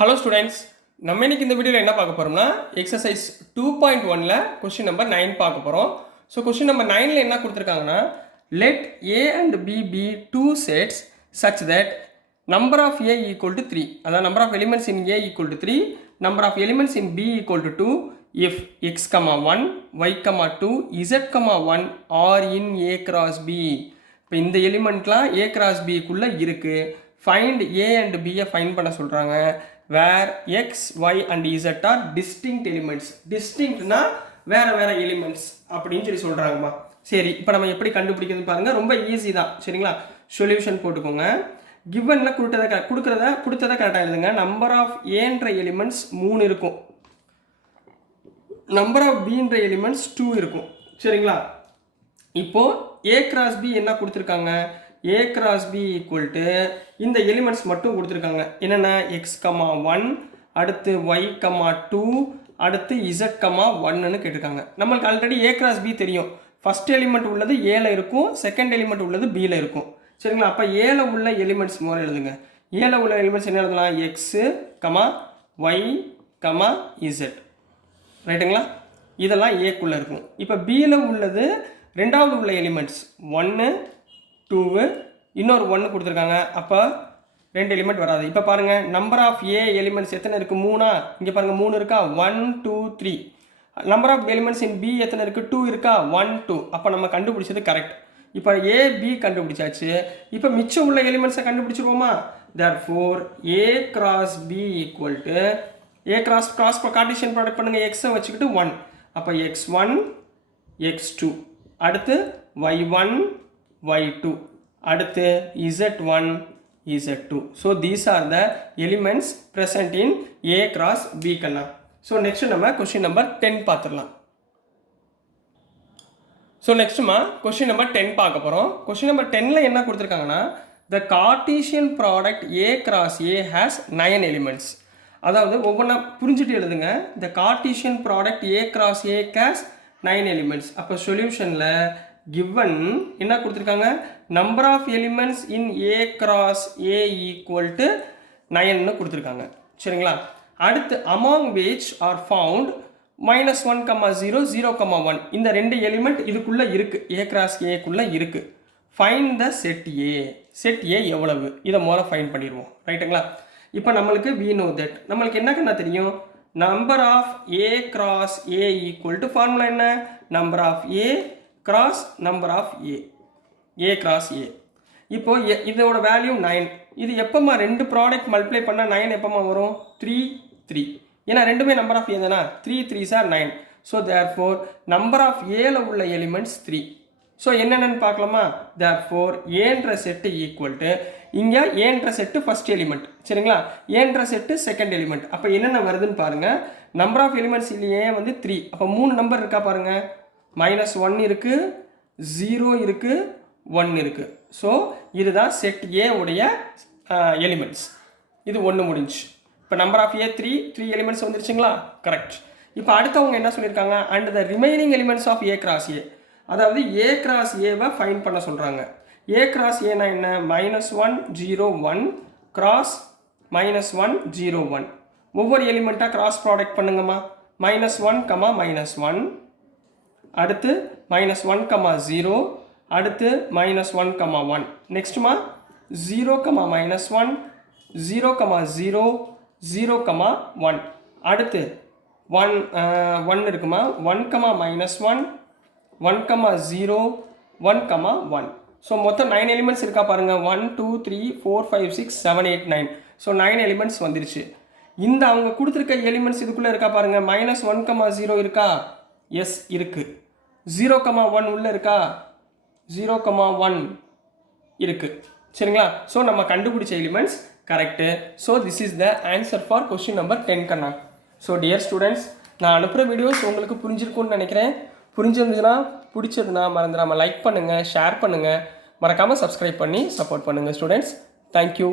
Hello students, நம்ம இன்னைக்கு இந்த வீடியோவில் என்ன பார்க்க போகிறோம்னா எக்ஸசைஸ் 2.1ல் கொஸ்டின் நம்பர் 9 பார்க்க போகிறோம். ஸோ கொஸ்டின் நம்பர் 9ல் என்ன கொடுத்துருக்காங்கன்னா, let a and b be two sets such that number of a equal to 3, அதாவது number of elements in a equal to 3, number of elements in b equal to 2 if x, 1, y, 2, z, 1 are in a cross b. இப்போ இந்த எலிமெண்ட்லாம் a cross b க்குள்ளே இருக்குது. Find a and b find பண்ண சொல்கிறாங்க. where x, y and z are distinct elements. டிஸ்டிங்க்ட்னா வேறு elements அப்படின்னு சொல்கிறாங்கம்மா. சரி, இப்போ நம்ம எப்படி கண்டுபிடிக்கிறது பாருங்கள், ரொம்ப ஈஸி தான். சரிங்களா, சொல்யூஷன் போட்டுக்கோங்க. கிவனில் கொடுத்ததை கரெக்டாக எழுதுங்க. நம்பர் ஆஃப் ஏன்ற எலிமெண்ட்ஸ் 3 இருக்கும், நம்பர் ஆஃப் பின்ற எலிமெண்ட்ஸ் 2 இருக்கும். சரிங்களா, இப்போது ஏ கிராஸ் பி என்ன கொடுத்துருக்காங்க, a cross b equal to இந்த எலிமெண்ட்ஸ் மட்டும் கொடுத்துருக்காங்க. என்னென்ன, எக்ஸ், 1, அடுத்து ஒய், 2, அடுத்து இசட், 1ன்னு கேட்டிருக்காங்க. நம்மளுக்கு ஆல்ரெடி ஏ கிராஸ் பி தெரியும். ஃபஸ்ட் எலிமெண்ட் உள்ளது ஏல இருக்கும், செகண்ட் எலிமெண்ட் உள்ளது பியில் இருக்கும். சரிங்களா, அப்போ ஏல உள்ள எலிமெண்ட்ஸ் முதல்ல எழுதுங்க. ஏல உள்ள எலிமெண்ட்ஸ் என்ன எழுதலாம், எக்ஸு, ஒய், இசட். ரைட்டுங்களா, இதெல்லாம் ஏக்குள்ளே இருக்கும். இப்போ பியில் உள்ளது ரெண்டாவது உள்ள எலிமெண்ட்ஸ் 1, 2, இன்னொரு 1 கொடுத்துருக்காங்க. அப்போ 2 எலிமெண்ட் வராது. இப்போ பாருங்கள், நம்பர் ஆஃப் ஏ எலிமெண்ட்ஸ் எத்தனை இருக்குது, 3. இங்கே பாருங்கள் 3 இருக்கா, 1, 2, 3. Number of elements in b எத்தனை இருக்குது, 2 இருக்கா, 1, 2. அப்போ நம்ம கண்டுபிடிச்சது கரெக்ட். இப்போ ஏ பி கண்டுபிடிச்சாச்சு. இப்போ மிச்சம் உள்ள எலிமெண்ட்ஸை கண்டுபிடிச்சிருவோமா. therefore a cross b equal to a cross Cartesian product பண்ணுங்கள், எக்ஸை வச்சுக்கிட்டு 1. அப்போ x1, x2, அடுத்து y1, y2, அடுத்து z1, z2. So these are the elements present in a cross b கண்ணா. ஸோ நெக்ஸ்ட் நம்ம கொஸ்டின் நம்பர் 10 பார்த்துடலாம். ஸோ நெக்ஸ்ட்டுமா கொஸ்டின் நம்பர் 10 பார்க்க போகிறோம். கொஸ்டின் நம்பர் 10ல் என்ன கொடுத்துருக்காங்கன்னா, the Cartesian product A cross A has 9 elements. அதாவது ஒவ்வொன்றா புரிஞ்சுட்டு எழுதுங்க. இந்த Cartesian product A cross A has 9 elements. அப்போ சொல்யூஷனில் கிவன் என்ன கொடுத்துருக்காங்க, number of elements in A cross A equal to 9ன்னு கொடுத்துருக்காங்க. சரிங்களா, அடுத்து அமாங் விச் ஆர் ஃபவுண்ட் -1, 0, 0, 1. இந்த 2 எலிமெண்ட் இதுக்குள்ளே இருக்குது, ஏ கிராஸ் ஏக்குள்ளே இருக்குது. Find the set A. Set ஏ எவ்வளவு, இதை முதல்ல ஃபைண்ட் பண்ணிடுவோம். ரைட்டுங்களா, இப்போ நம்மளுக்கு we know that நம்மளுக்கு என்ன தெரியும், number of A cross A equal to formula என்ன, number of A cross number of A cross A. இப்போ இதோட வேல்யூ 9. இது எப்போம்மா 2 ப்ராடக்ட் மல்டிப்ளை பண்ணால் 9 எப்போம்மா வரும், 3, 3. ஏன்னா ரெண்டுமே நம்பர் ஆஃப் ஏ தானே, 3 3s are 9. So therefore number of ஏல உள்ள எலிமெண்ட்ஸ் 3. ஸோ என்னென்னு பார்க்கலாமா. தேர்ஃபோர் ஏன்ற செட்டு ஈக்குவல் டு, இங்கே ஏன்ற செட்டு ஃபஸ்ட் எலிமெண்ட். சரிங்களா, ஏன்ற செட்டு செகண்ட் எலிமெண்ட். அப்போ என்னென்ன வருதுன்னு பாருங்கள். நம்பர் ஆஃப் எலிமெண்ட்ஸ் இல்லையே வந்து 3. அப்போ 3 நம்பர் இருக்கா பாருங்கள், -1 இருக்குது, 0 இருக்குது, 1 இருக்குது. ஸோ இதுதான் செட் ஏ உடைய எலிமெண்ட்ஸ். இது 1 முடிஞ்சு. இப்போ நம்பர் ஆஃப் ஏ 3 எலிமெண்ட்ஸ் வந்துருச்சுங்களா, கரெக்ட். இப்போ அடுத்தவங்க என்ன சொல்லியிருக்காங்க, and the remaining elements of A cross A, அதாவது ஏ கிராஸ் ஏவை ஃபைண்ட் பண்ண சொல்கிறாங்க. ஏ கிராஸ் ஏனா என்ன, -1, 0, 1 கிராஸ் -1, 0, 1. ஒவ்வொரு எலிமெண்ட்டாக கிராஸ் ப்ராடக்ட் பண்ணுங்கம்மா. -1, -1, அடுத்து -1, 0, அடுத்து -1, 1. நெக்ஸ்ட்டுமா 0, -1, 0, 0, 0, 1. அடுத்து 1 இருக்குமா, 1, -1, 1, 0, 1, 1. ஸோ மொத்தம் 9 எலிமெண்ட்ஸ் இருக்கா பாருங்கள், 1, 2, 3, 4, 5, 6, 7, 8, 9. ஸோ 9 எலிமெண்ட்ஸ் வந்துருச்சு. இந்த அவங்க கொடுத்துருக்க எலிமெண்ட்ஸ் இதுக்குள்ளே இருக்கா பாருங்கள், -1, 0 இருக்கா, எஸ் இருக்குது. 0, 1 உள்ளே இருக்கா, 0, 1 இருக்குது. சரிங்களா, ஸோ நம்ம கண்டுபிடிச்ச elements correct. So this is the answer for question number 10 கண்ணா. ஸோ டியர் ஸ்டூடெண்ட்ஸ், நான் அனுப்புகிற வீடியோஸ் உங்களுக்கு புரிஞ்சிருக்கும்னு நினைக்கிறேன். புரிஞ்சிருந்துச்சுன்னா, பிடிச்சதுன்னா மறந்துடாமல் லைக் பண்ணுங்கள், ஷேர் பண்ணுங்கள், மறக்காமல் சப்ஸ்கிரைப் பண்ணி சப்போர்ட் பண்ணுங்கள் ஸ்டூடெண்ட்ஸ். தேங்க்யூ.